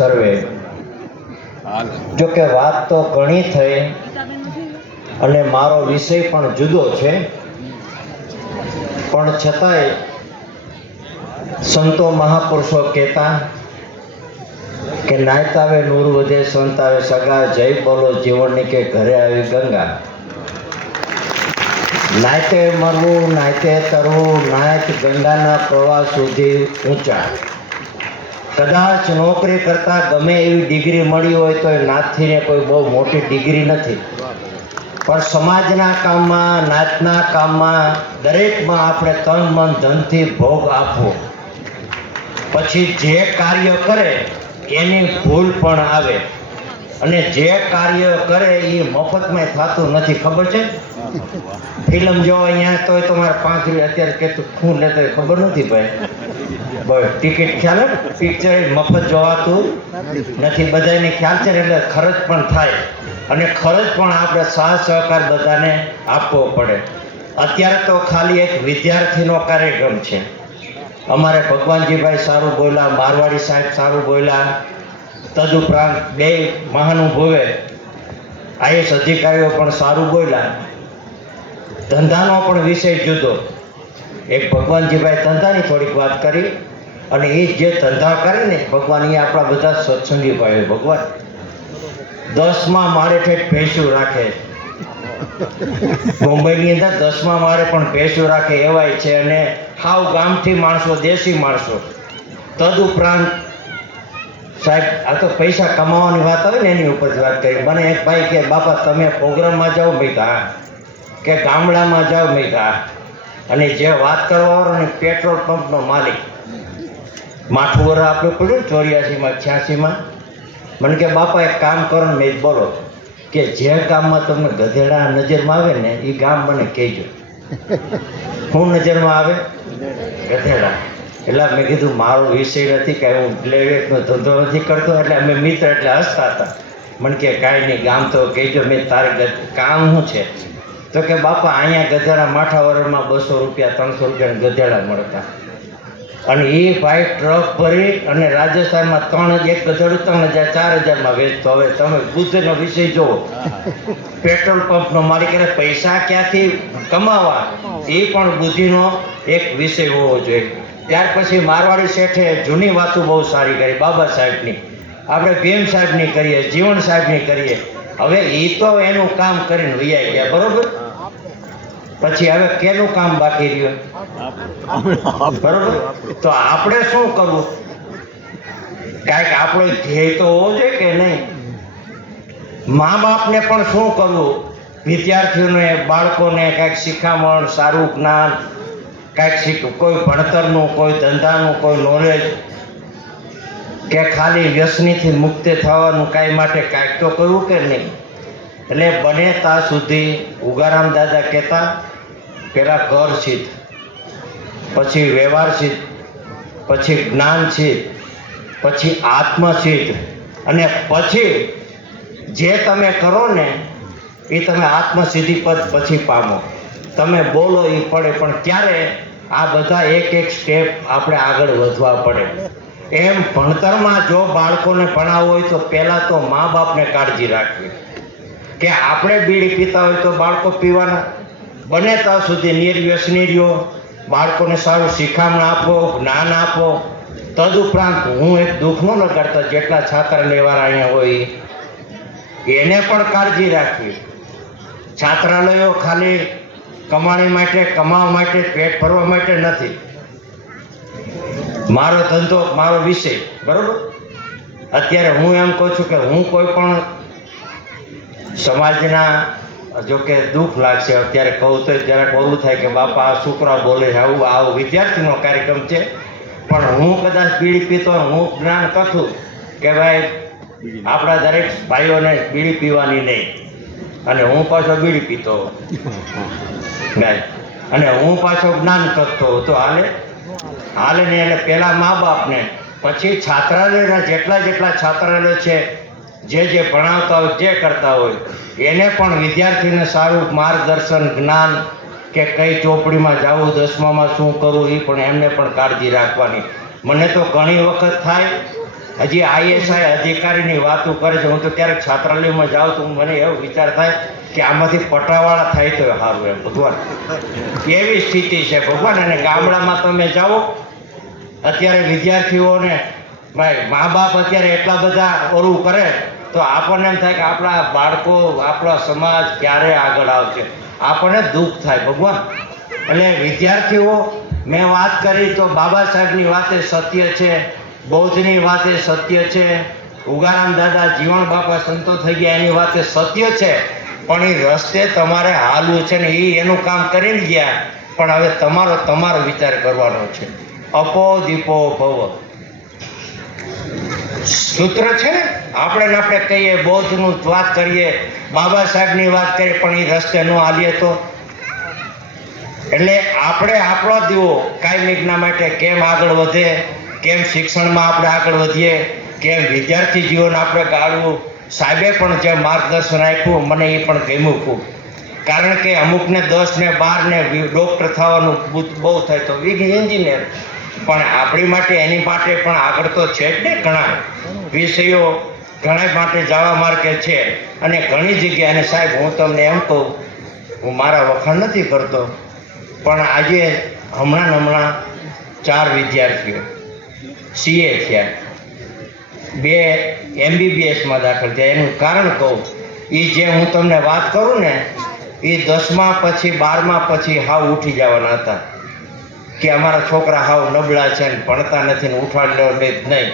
સર્વે જો કે વાત તો ઘણી થઈ અને મારો વિષય પણ જુદો છે, પણ છતાંય સંતો મહાપુરુષો કહેતા કે નાયતાવે નૂર વધે સંતાવે સગા, જય બોલો જીવનની કે ઘરે આવી ગંગા. નાયતે મરવું, નાયતે તરવું, નાયત ગંગાના પ્રવાહ સુધી ઊંચા. કદાચ નોકરી કરતા ગમે એવી ડિગ્રી મળી હોય તો એ નાથથીને કોઈ બહુ મોટી ડિગ્રી નથી, પણ સમાજના કામમાં, નાતના કામમાં, દરેકમાં આપણે તન મન ધનથી ભોગ આપવો. પછી જે કાર્ય કરે એની ભૂલ પણ આવે, અને જે કાર્ય કરે એ મફતમાં થતું નથી. ખબર છે? ફિલ્મ જોવા અહીંયા તો તમારે 5 રૂપિયા અત્યારે કેટલું શું લેતો ખબર નથી ભાઈ. બસ ટિકિટ ખ્યાલ પિક્ચર મફત જોવાતું નથી, બધાને ખ્યાલ છે ને, એટલે ખર્ચ પણ થાય અને ખર્ચ પણ આપણે સાથ સહકાર બધાને આપવો પડે. અત્યારે તો ખાલી એક વિદ્યાર્થીનો કાર્યક્રમ છે. અમારે ભગવાનજીભાઈ સારું બોલ્યા, મારવાડી સાહેબ સારું બોલ્યા, તદુપરાંત 2 મહાનુભાવે આઈએસ અધિકારીઓ પણ સારું બોલ્યા. ધંધાનો પણ વિષય જુદો. એક ભગવાનજીભાઈ ધંધાની થોડીક વાત કરી, અને એ જે ધંધા કરે ને ભગવાન, એ આપણા બધા સત્સંગી ભાઈઓ. ભગવાન 10મા માળે ઠેઠ ભેંસું રાખે. મુંબઈની અંદર 10મા માળે પણ ભેંસું રાખે એવાય છે, અને હાવ ગામથી માણસો, દેશી માણસો. તદુપરાંત સાહેબ, આ તો પૈસા કમાવાની વાત આવે ને એની ઉપર વાત કરી. મને એક ભાઈ કે બાપા તમે પ્રોગ્રામમાં જાઓ, મેં કહા કે ગામડામાં જાઓ, મેં કહા. અને જે વાત કરવાવાળો ને પેટ્રોલ પંપનો માલિક, માઠું વર આપણે પડ્યું 84માં 86માં, મને કે બાપા એક કામ કરો ને, મેં બોલો કે જે ગામમાં તમને ગધેડા નજરમાં આવે ને એ ગામ મને કહેજો. શું નજરમાં આવે? ગધેડા. એટલે મેં કીધું મારો વિષય નથી કે હું લેવેટનો ધંધો નથી કરતો, એટલે અમે મિત્ર એટલે હસતા હતા. મને કે કાંઈ નહીં, ગામ તો કહેજો. મેં તારે કામ શું છે? તો કે બાપા અહીંયા ગધેડા માઠા વરમાં 200 રૂપિયા 300 રૂપિયા ગધેડા મળતા, અને એ ભાઈ ટ્રક ભરી અને રાજસ્થાનમાં એક ગધેડું 3000 4000માં વેચતો. હવે તમે બુદ્ધિનો વિષય જુઓ. પેટ્રોલ પંપનો માલિક, એટલે પૈસા ક્યાંથી કમાવા એ પણ બુદ્ધિનો એક વિષય હોવો જોઈએ. ત્યાર પછી મારવાડી શેઠે જૂની વાતો બહુ સારી કરી, બાબા સાહેબની, આપણે ભીમ સાહેબની કરીએ, જીવન સાહેબની કરીએ. હવે એ તો એનું કામ કરીને વૈયા ગયા, બરોબર. પછી હવે કેનું કામ બાકી રહ્યું? બરોબર. તો આપણે શું કરવું? કાંઈક આપણો ધ્યેય તો હોવો જોઈએ કે નહીં? મા બાપને પણ શું કરવું? વિદ્યાર્થીઓને, બાળકોને કાંઈક શિખામણ, સારું જ્ઞાન, કાંઈક કોઈ ભણતરનું, કોઈ ધંધાનું, કોઈ નોલેજ, કે ખાલી વ્યસનીથી મુક્ત થવાનું કાંઈ માટે કાંઈક તો કરવું કે નહીં? એટલે બને ત્યાં સુધી ઉગારામ દાદા કહેતા, પહેલાં ઘર સિદ્ધ, પછી વ્યવહાર સિદ્ધ, પછી જ્ઞાન સિદ્ધ, પછી આત્મસિદ્ધ, અને પછી જે તમે કરો ને એ તમે આત્મસિદ્ધિ પદ પછી પામો. તમે બોલો એ પડે, પણ ત્યારે આ બધા એક સ્ટેપ આપણે આગળ વધવા પડે. એમ ભણતરમાં જો બાળકોને ભણાવવું હોય તો પહેલાં તો મા બાપને કાળજી રાખવી કે આપણે બીડી પીતા હોય તો બાળકો પીવાના. બને ત્યાં સુધી નિર્વ્યસની રહ્યો, બાળકોને સારું શિખામણ આપો, જ્ઞાન આપો. તદુપરાંત હું એક દુઃખ ન લગાડતા, જેટલા છાત્રાલયવાળા અહીંયા હોય એને પણ કાળજી રાખવી. છાત્રાલયો ખાલી કમાણી માટે, કમાવા માટે, પેટ ભરવા માટે નથી. મારો ધંધો, મારો વિષય, બરોબર. અત્યારે હું એમ કહું છું કે હું કોઈ પણ સમાજના, જો કે દુઃખ લાગશે અત્યારે કહું તો જરાક ઓલું થાય કે બાપા આ છોકરા બોલે છે, આવું વિદ્યાર્થીનો કાર્યક્રમ છે. પણ હું કદાચ બીડી પીતો, હું જ્ઞાન કથું કે ભાઈ આપણા દરેક ભાઈઓને બીડી પીવાની નહીં, અને હું પાછો બીડી પીતો ગાય, અને હું પાછો જ્ઞાન કરતો તો હાલે નહીં. એટલે પહેલાં મા બાપને, પછી છાત્રાલયના જેટલા છાત્રાલય છે, જે ભણાવતા હોય, જે કરતા હોય, એને પણ વિદ્યાર્થીને સારું માર્ગદર્શન, જ્ઞાન, કે કઈ ચોપડીમાં જવું, 10મામાં શું કરવું, એ પણ એમને પણ કાળજી રાખવાની. મને તો ઘણી વખત થાય હજી આઈએસઆઈ અધિકારીની વાતો કરે છે. હું તો ક્યારેક છાત્રાલયમાં જાઉં તો મને એવો વિચાર થાય કે આમાંથી પટાવાળા થાય તો સારું એમ ભગવાન. એવી સ્થિતિ છે ભગવાન. અને ગામડામાં તમે જાઓ અત્યારે વિદ્યાર્થીઓને ભાઈ મા બાપ અત્યારે એટલા બધા ઓરું કરે તો આપણને એમ થાય કે આપણા બાળકો આપણા સમાજ ક્યારે આગળ આવશે, આપણને દુઃખ થાય ભગવાન. એટલે વિદ્યાર્થીઓ મેં વાત કરી તો બાબા સાહેબની વાતે સત્ય છે, બૌદ્ધની વાતે સત્ય છે, ઉગારામ દાદા જીવણ બાપા સંતો થઈ ગયા એની વાતે સત્ય છે, પણ એ રસ્તે તમારે હાલવું છે ને એ એનું કામ કરીને ગયા. પણ હવે તમારો વિચાર કરવાનો છે. અપો દીપો ભવ સૂત્ર છે ને, આપણે કહીએ બૌદ્ધનું વાત કરીએ, બાબા સાહેબની વાત કરીએ, પણ એ રસ્તે ન હાલીએ તો. એટલે આપણે આપણો દીવો કાયમિકના માટે કેમ આગળ વધે, કેમ શિક્ષણમાં આપણે આગળ વધીએ, કેમ વિદ્યાર્થી જીવન આપણે ગાળવું. સાહેબે પણ જે માર્ગદર્શન આપ્યું મને એ પણ ગમ્યું ખૂબ. કારણ કે અમુકને 10 ને 12 ને ડૉક્ટર થવાનું બહુ થાય તો એન્જિનિયર, પણ આપણી માટે એની માટે પણ આગળ તો છે જ ને. ઘણા વિષયો ઘણા માટે જવા માર્ગે છે અને ઘણી જગ્યાએ. અને સાહેબ હું તમને એમ કહું, હું મારા વખાણ નથી કરતો, પણ આજે હમણાં 4 વિદ્યાર્થીઓ CA થયા, 2 MBBSમાં દાખલ થયા. એનું કારણ કહું, એ જે હું તમને વાત કરું ને એ 10મા પછી 12મા પછી હાવ ઉઠી જવાના હતા કે અમારા છોકરા હાવ નબળા છે ને ભણતા નથી ને ઉઠાડે નહીં.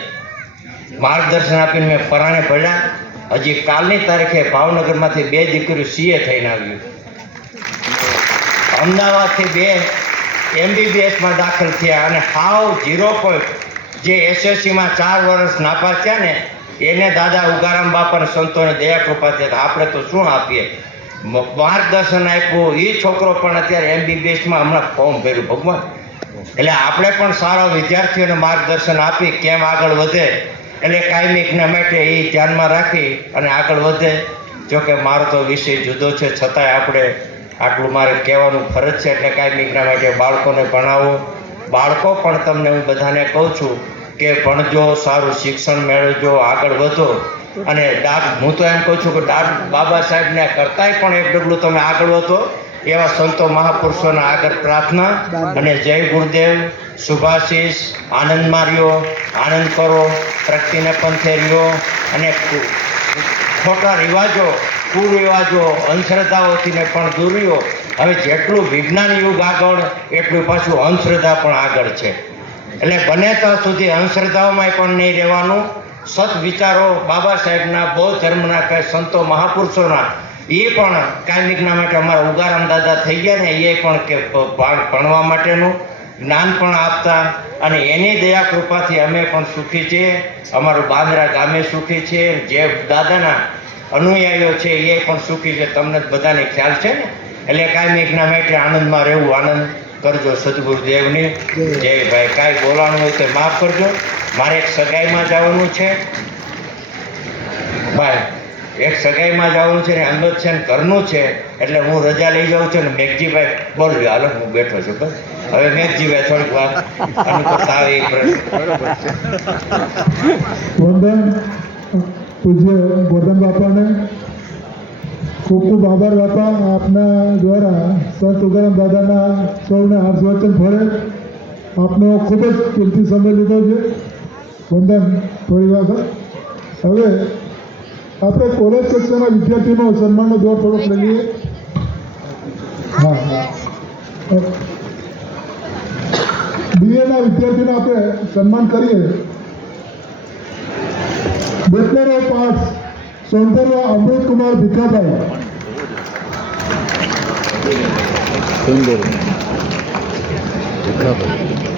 માર્ગદર્શન આપીને મેં પરાણે પડ્યા. હજી કાલની તારીખે ભાવનગરમાંથી 2 દીકરીઓ CA થઈને આવ્યું, અમદાવાદથી 2 MBBSમાં દાખલ થયા અને હાવ 0 પોઈન્ટ. જે SSCમાં 4 વર્ષ નાપાસ થયા ને એને દાદા ઉગારામ બાપાના સંતોને દયા કૃપા છે. આપણે તો શું આપીએ, માર્ગદર્શન આપ્યું. એ છોકરો પણ અત્યારે MBBSમાં હમણાં ફોર્મ ભર્યું ભગવાન. એટલે આપણે પણ સારા વિદ્યાર્થીઓને માર્ગદર્શન આપી કેમ આગળ વધે, એટલે કાયમિકના માટે એ ધ્યાનમાં રાખી અને આગળ વધે. જોકે મારો તો વિષય જુદો છે, છતાંય આપણે આટલું મારે કહેવાનું ફરજ છે. એટલે કાયમિકના માટે બાળકોને ભણાવો. બાળકો પણ તમને હું બધાને કહું છું કે ભણજો, સારું શિક્ષણ મેળવજો, આગળ વધો. અને હું તો એમ કહું છું કે બાબા સાહેબને કરતાંય પણ એક ડગલું તમે આગળ વધો. એવા સંતો મહાપુરુષોના આગળ પ્રાર્થના. અને જય ગુરુદેવ, શુભાશીષ. આનંદમાં રહ્યો, આનંદ કરો, પ્રગતિને પંથે રહ્યો. અને ખોટા રિવાજો, કુરિવાજો, અંધશ્રદ્ધાઓથી પણ દૂર રહ્યો. હવે જેટલું વિજ્ઞાન યુગ આગળ એટલું પાછું અંધશ્રદ્ધા પણ આગળ છે. એટલે બને ત્યાં સુધી અંધશ્રદ્ધાઓમાં પણ નહીં રહેવાનું. સત વિચારો બાબા સાહેબના, બૌદ્ધ ધર્મના કે સંતો મહાપુરુષોના એ પણ કાયમિકના માટે અમારા ઉગારામ દાદા થઈ ગયા ને એ પણ કે ભણવા માટેનું જ્ઞાન પણ આપતા. અને એની દયા કૃપાથી અમે પણ સુખી છીએ, અમારું બાંદ્રા ગામે સુખી છે, જે દાદાના અનુયાયીઓ છે એ પણ સુખી છે. તમને બધાને ખ્યાલ છે ને. એટલે કાયમિકના માટે આનંદમાં રહેવું. આનંદ કરજો. સદગુરુદેવની જય. ભાઈ કાંઈ બોલાવાનું હોય તો માફ કરજો. મારે એક સગાઈમાં જવાનું છે ભાઈ, એક સગાઈમાં જવાનું છે ને અંદર છે ને ઘરનું છે, એટલે હું રજા લઈ જાઉં છું ને મેઘજીભાઈ બોલ્યો હાલો હું બેઠો છું. બસ હવે મેઘજીભાઈ થોડીક વાર અનુકૂળતા આવે એ પ્રશ્ન. વંદન પૂજ્ય ગોરધન બાપાને ખૂબ ખૂબ આભાર બાપા. આપના દ્વારા સંત ઉગારામ દાદાના સૌને આશીર્વચન ફળે. આપનો ખૂબ જ કિંમતી સમય લીધો છે. વંદન થોડી વખત. હવે આપણે કોલેજ કક્ષાના વિદ્યાર્થીનો સન્માનનો દોર થોડોક લઈ લઈએ. હા BA ના વિદ્યાર્થીને આપણે સન્માન કરીએ. બેચલર ઓફ આર્ટ્સ સૌંદર્ય અમૃત કુમાર ભીખાભાઈ. ભીખાભાઈ